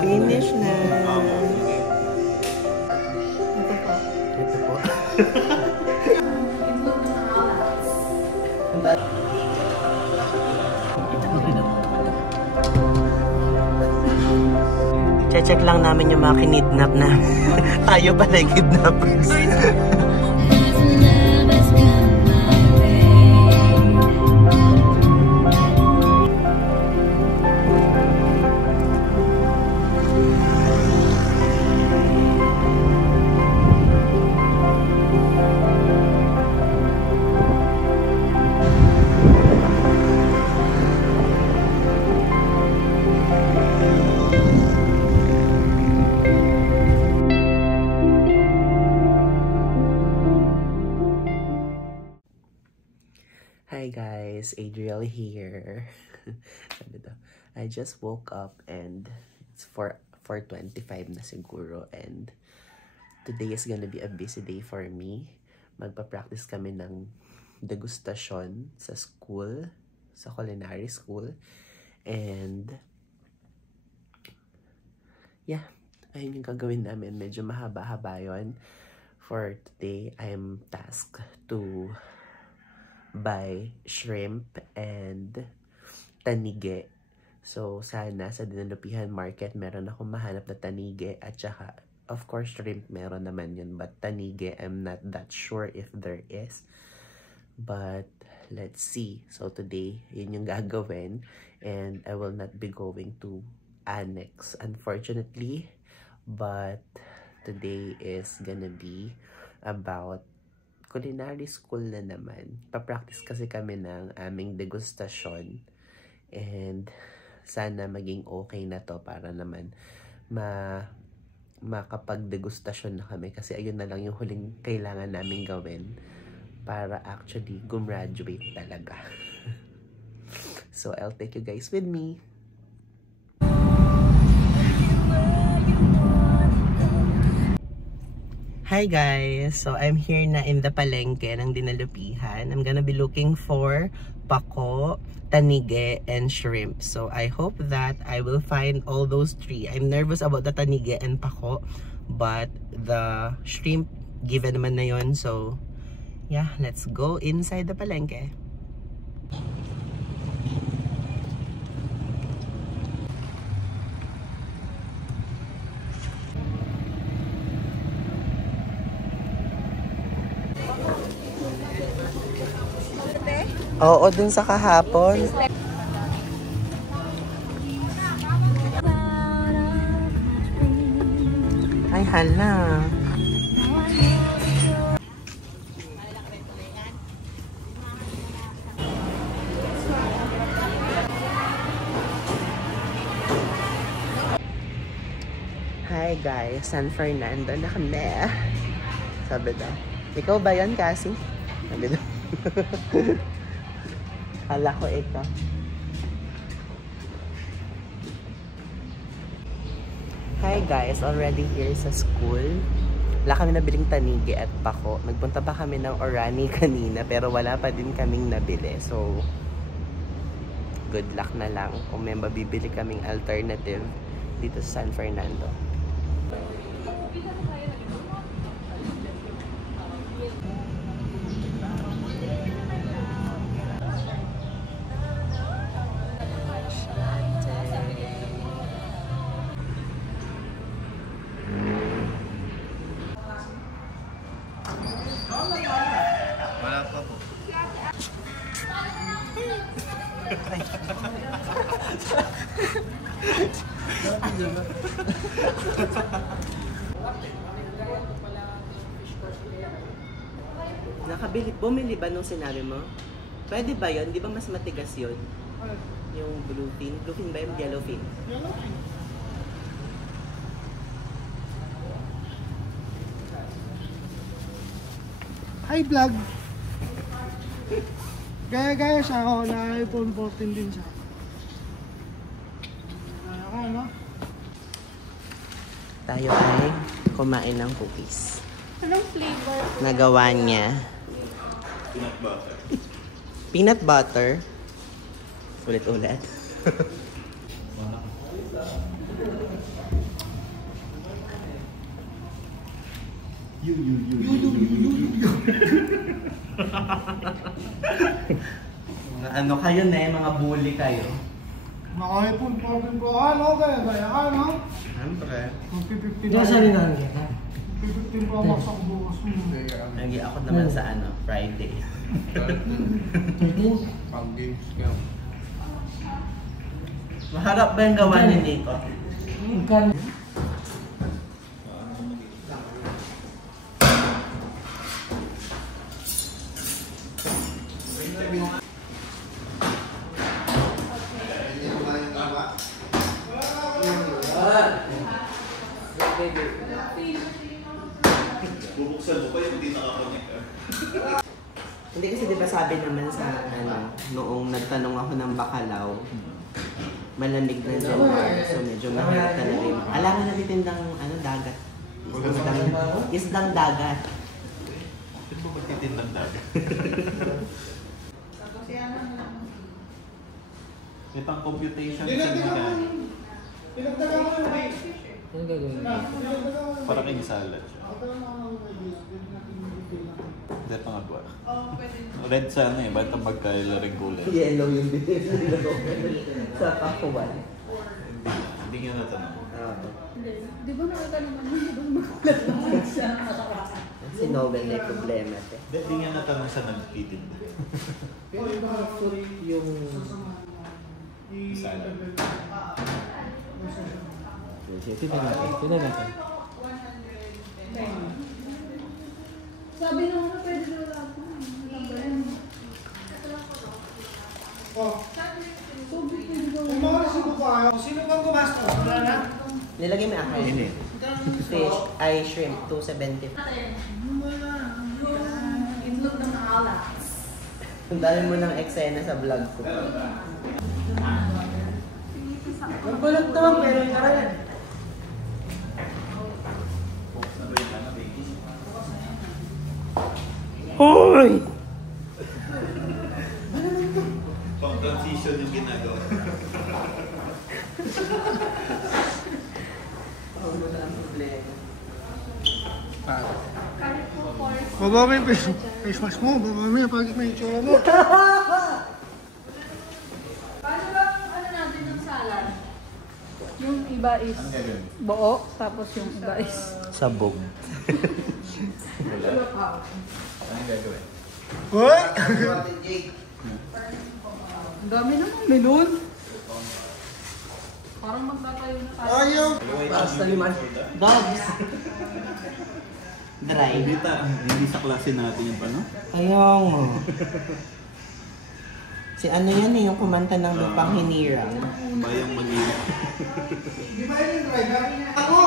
Finish na. Ito po. Check lang namin yung mga kinidnap na. Tayo pala yung kidnappers. Hi guys, Adriel here. I just woke up and it's 4:25 na siguro, and today is gonna be a busy day for me. Magpa-practice kami ng degustasyon sa school, sa culinary school, and yeah, ayun yung gagawin namin. Medyo mahaba-haba yun. For today, I am tasked to buy shrimp and tanige. So, sana sa Dinalupihan Market meron akong mahanap na tanige at saka, of course, shrimp meron naman yun. But tanige, I'm not that sure if there is. But, let's see. So, today, yun yung gagawin. And I will not be going to Annex, unfortunately. But, today is gonna be about culinary school na naman. Pa-practice kasi kami ng aming degustasyon. And sana maging okay na to para naman makapag-degustasyon na kami. Kasi ayun na lang yung huling kailangan namin gawin para actually gumraduate talaga. So I'll take you guys with me. Hi guys! So I'm here na in the palengke ng Dinalupihan. I'm gonna be looking for pako, tanige, and shrimp. So I hope that I will find all those three. I'm nervous about the tanige and pako, but the shrimp, given naman na yun. So yeah, let's go inside the palengke. Oo, dun sa kahapon. Ay, hala. Hi guys, San Fernando na kami. Sabi daw. Ikaw ba yan, Cassie? Sabi daw. Kala ko ito. Hi guys, already here sa school. Wala kami nabiling tanige at pako. Nagpunta pa kami ng Orani kanina pero wala pa din kaming nabili. So, good luck na lang kung may mabibili kaming alternative dito sa San Fernando. Wala pa po. Bumili ba nung sinabi mo? Pwede ba yun? Di ba mas matigas yun? Yung bluefin. Bluefin ba yung yellowfin? Yellowfin. Hi vlog! Gaya-gaya siya ako na iPhone 14 din siya. Gaya ka, no? Tayo ay kumain ng cookies. Anong flavor? Nagawa niya. Peanut butter. Peanut butter. Ulit-ulit. Ano kayo na mga bully kayo? Naka-iPhone 14 Pro ka, no? Kaya ka, no? Siyempre. Magpi-15 Diyan sa linang kita. Magpi-15 Pro Max ako bukas mo. Nagi ako naman sa Friday. 13? Pag-games ka. Maharap ba yung gawa ni Nico? Magkano? Bubuksan mo pa yung hindi nakakonek ka. Hindi kasi di ba sabi naman sa noong nagtanong ako ng Bacalao, malamig na January, so medyo mahirap talaga yung... Alam mo natitindang dagat. Isdang dagat. Bakit mo magtitindang dagat? Itang computation siya. Pinagdagan mo yung mic. Ano gagawin? Para kay salad siya. Hindi pa nga ba? Red sana ba't ang magkailaring kulay? Yellow yung binili sa pakuwan. Hindi nga natanong. Di ba nakita naman mo ibang makulat naman siya nakakasa? Si Novel may problema. Hindi nga natanong sa nagtitinda. Pero iba yung... Salad. Tignan natin. Sabi naman na pwede na wala po. Yung mga resibo pa kayo. Sino bang gumastos? Wala na? Nilagay mo akay. Fish, ay shrimp, 270. Yung itlog ng alat. Ang dami mo ng eksena sa vlog ko. Magbalot naman pero yung karayan. Hoy! Pang transition yung ginagawa. Baba mo yung face mask mo. Baba mo yung pagkit may itsura mo. Paano ba natin yung salad? Yung iba is Ano gagawin? buo, tapos yung iba is Sabog. Ano gagawin? Hoy! ang dami naman melon. Parang magtatayo na tayo. Ayaw! Basta liman. Dogs! Dry. Hindi sa klase natin yung ano? Ayaw nga. Si ano yan yung kumanta ng Lupang Hinirang. Bayang mag-iit. Di ba yun yung driver? Ako!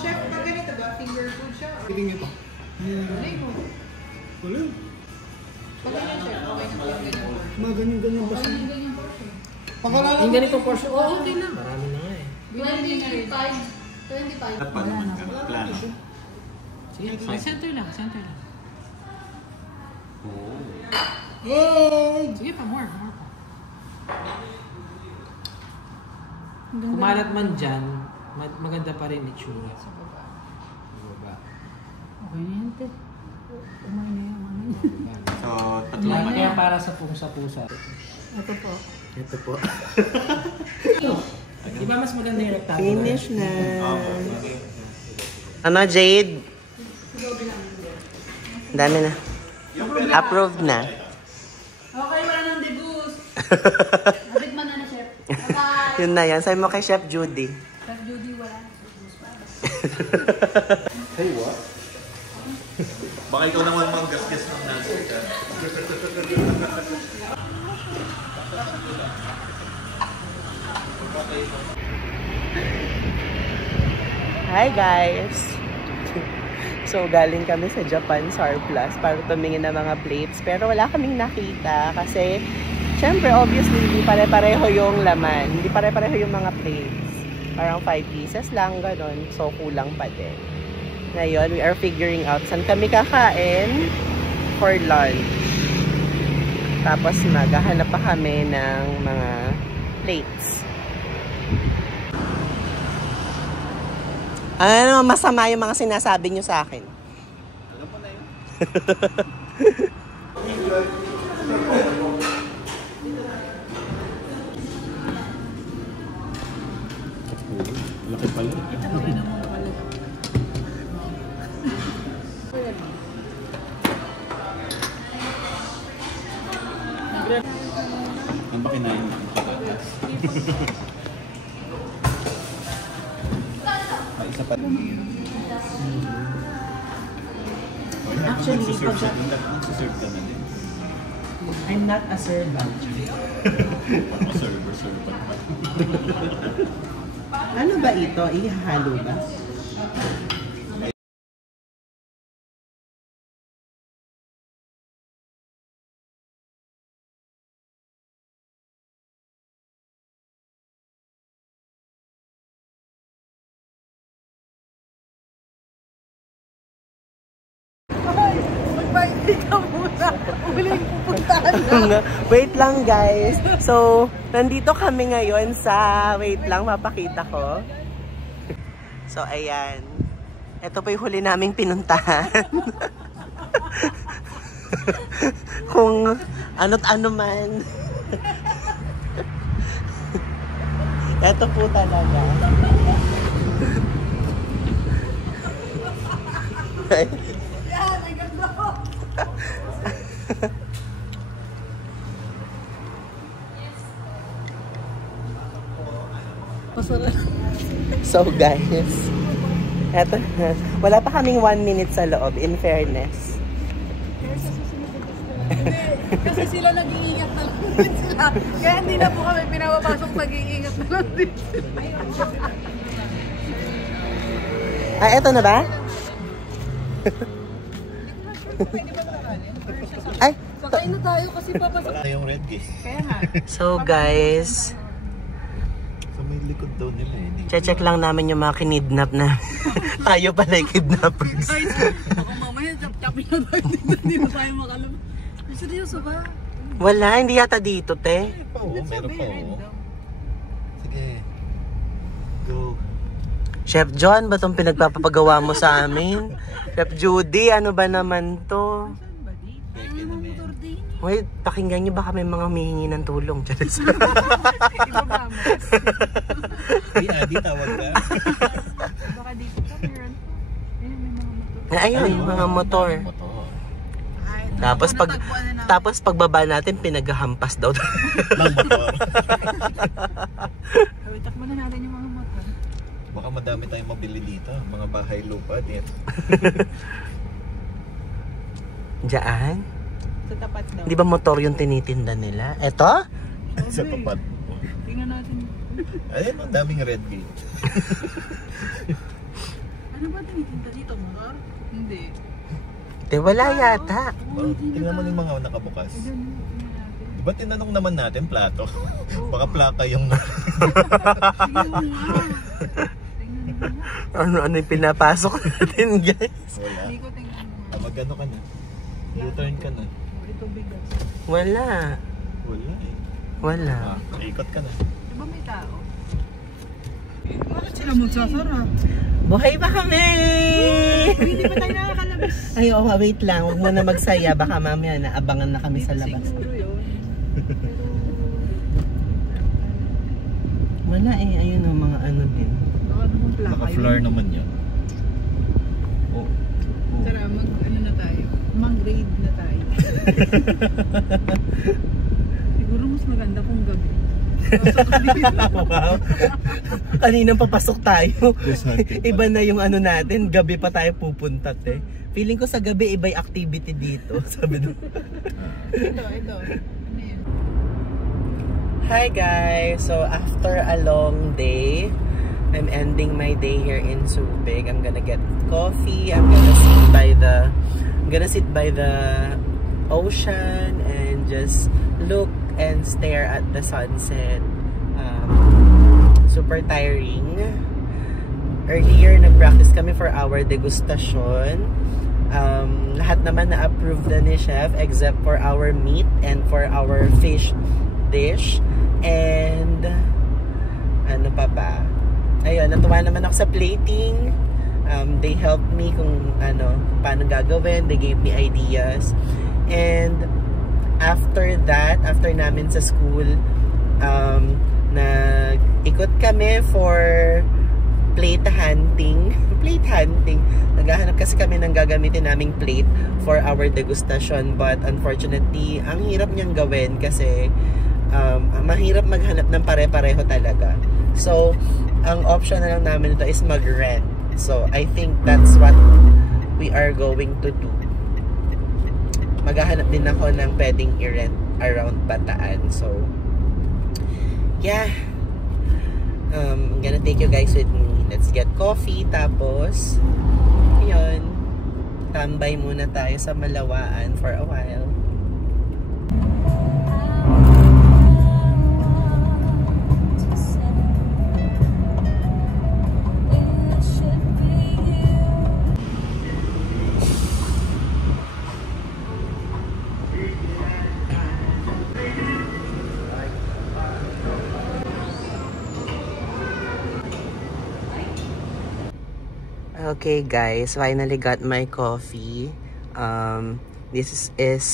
Chef, pag ganito ba, finger food siya? Or Piling ito. galing mo? Wala. Pag ganyan, chef, okay na yung ganyan po. Mga ganyan-ganyan ba siya? Ganyan portion. Pangkalala Yung ganitong portion, okay na. Marami na nga eh. 25. 25. Dapat naman ka. Plano. Sige, center lang, center lang. Hey! Sige pa, more pa. Kumalat man dyan, maganda pa rin itsura sa baba. Okay na yan, te. Kumain na yung ano. So, tatlo. Kaya para sa pusa-pusa. Ito po. Ito po. Di ba mas maganda yung rectangle? Finish na. Okay. Ano, Jade? Dami na. Approved na. Okay, wala nang debus. Habit man na chef. Bye-bye. Yun na yan. Sabi mo kay Chef Judy. Chef Judy, wala. Debus pa. Hey, what? Baka ikaw naman mag-gas-gas ng nasa ka. Hi guys! So galing kami sa Japan Surplus para tumingin ng mga plates pero wala kaming nakita kasi syempre obviously hindi pare-pareho yung laman, hindi pare-pareho yung mga plates. Parang 5 pieces lang ganon, so kulang pa din. Ngayon we are figuring out saan kami kakain for lunch. Tapos maghahanap pa kami ng mga plates. Ano naman masama yung mga sinasabi nyo sa akin? Alam mo na yun. Laki pala. Ang ba kinain mo? May isa pa. Actually, nagsiserve ka na din. I'm not a servant. Ako server pa. Ano ba ito? Ihahalo ba? Wait lang guys. So, nandito kami ngayon sa... Wait lang, mapakita ko. So, ayan. Ito pa yung huli naming pinuntahan. Kung ano't ano man. Ito po talaga. So guys, eto na. Wala pa kaming 1 minute sa loob, in fairness. Kasi sila nag-iingat na lang din sila. Kaya hindi na po kami pinapapasok, nag-iingat na lang din sila. Ah, eto na ba? Ay, Pakain na tayo kasi papasok. Wala yung red gate. Kaya nga. so guys, So may likod daw nila eh. check lang namin yung mga kinidnap na. Tayo pala yung kidnappers. Guys, ako mamaya chap-chapin na tayo. Hindi na tayo makalabas. Seryoso ba? Wala, hindi yata dito, te. Meron pa oh. Sige. Go. Chef John, ba itong pinagpapagawa mo sa amin? Chef Judy, ano ba naman to? Wait, pakinggan niyo baka may mga humihingi ng tulong. Charis. Di tawag ka. Baka dito ka, meron po. May mga motor. Ayun, mga motor. Tapos pagbaba natin, pinaghahampas daw. Ng motor. Takbo na natin yung mga motor. Baka madami tayong mabili dito. Mga bahay lupa din. Diyan? Sa tapat daw. Di ba motor yung tinitinda nila? Eto? Sa tapat. Tingnan natin. Ayun, ang daming red gate. Ano ba tinitinda dito, motor? Hindi. Di wala yata. Oh, tingnan mo yung mga nakabukas. Di ba tinanong naman natin plato? Baka plaka yung... Ano yung pinapasok natin, guys? Wala. Hindi ko tingnan mo. Mag-ano ka na? U-turn ka na. Ito bigas. Wala. Wala eh. Wala. Ikot ka na. Di ba may tao? Bakit sila magsasara? Buhay ba kami? Hindi pa tayo nakakalabas. Ay, oh, wait lang. Huwag mo na magsaya. Baka mamaya naabangan na kami sa labas. Siguro yun. Wala eh. Ayun o, mga ano din. Baka naman plaka Naka-floor naman yun. Oh. Tara, ano na tayo? Mag-raid na tayo. Siguro mas maganda kung gabi. Wow. Kaninang papasok tayo. Iba na yung ano natin. Gabi pa tayo pupunta, te. Feeling ko sa gabi iba'y activity dito. Sabi doon. Ito. Hi guys! So after a long day, I'm ending my day here in Subic. I'm gonna get coffee. I'm gonna sit by the ocean and just look and stare at the sunset. Super tiring. Earlier, nag-practice kami for our degustation. Lahat naman na-approve na ni Chef except for our meat and for our fish dish. And ano pa ba? Ayun, natuwa naman ako sa plating. They helped me kung paano gagawin. They gave me ideas. And after that, after namin sa school, nag-ikot kami for plate hunting. Plate hunting. Naghahanap kasi kami ng gagamitin naming plate for our degustation. But unfortunately, ang hirap niyang gawin kasi mahirap maghanap ng pare-pareho talaga. So, ang option na lang namin ito is mag-rent. So, I think that's what we are going to do. Maghahanap din ako ng pwedeng i-rent around Bataan. So, yeah. I'm gonna take you guys with me. Let's get coffee. Tapos, yun. Tambay muna tayo sa Malawaan for a while. Okay guys, finally got my coffee. This is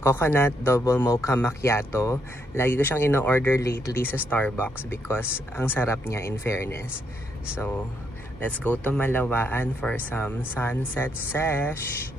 coconut double mocha macchiato. Lagi ko siyang ino-order lately sa Starbucks because ang sarap niya in fairness. So, let's go to Malawaan for some sunset sesh.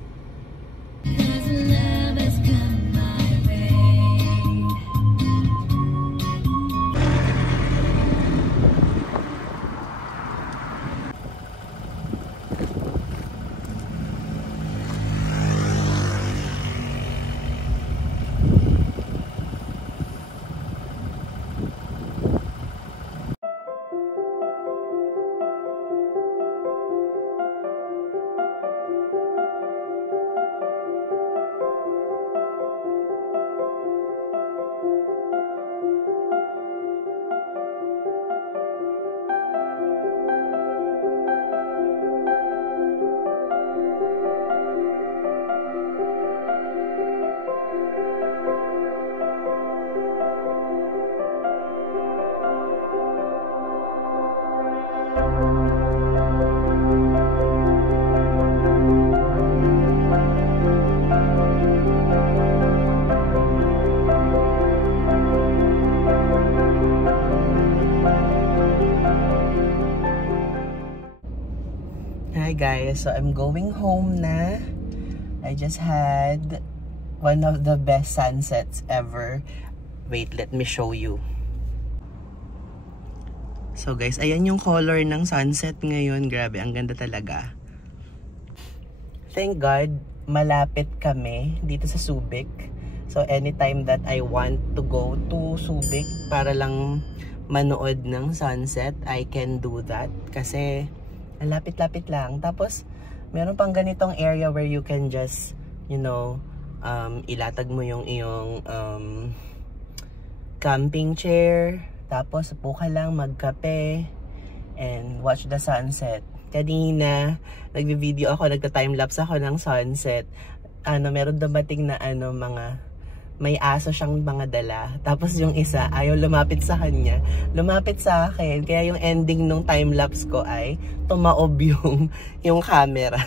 Hi guys, so I'm going home na. I just had one of the best sunsets ever. Wait, let me show you. So guys, ayan yung color ng sunset ngayon. Grabe, ang ganda talaga. Thank God, malapit kami dito sa Subic. So anytime that I want to go to Subic para lang manood ng sunset, I can do that. Kasi lapit-lapit lang. Tapos, meron pang ganitong area where you can just, you know, ilatag mo yung iyong camping chair. Tapos, upo ka lang, magkape, and watch the sunset. Kanina, nagbi-video ako, nagta-timelapse ako ng sunset. Meron dumating na mga may aso siyang mga dala. Tapos yung isa, ayaw lumapit sa kanya. Lumapit sa akin. Kaya yung ending nung timelapse ko ay tumaob yung camera.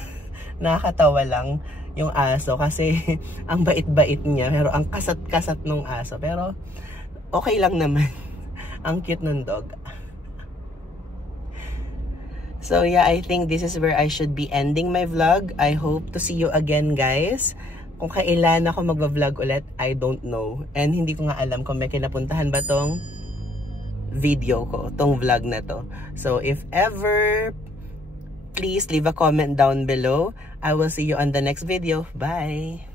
Nakakatawa lang yung aso kasi ang bait-bait niya. Pero ang kasat-kasat nung aso. Pero okay lang naman. Ang cute ng dog. So yeah, I think this is where I should be ending my vlog. I hope to see you again guys. Kung kailan ako magva-vlog ulit, I don't know. And hindi ko nga alam kung may kinapuntahan ba tong video ko, tong vlog na to. So if ever, please leave a comment down below. I will see you on the next video. Bye!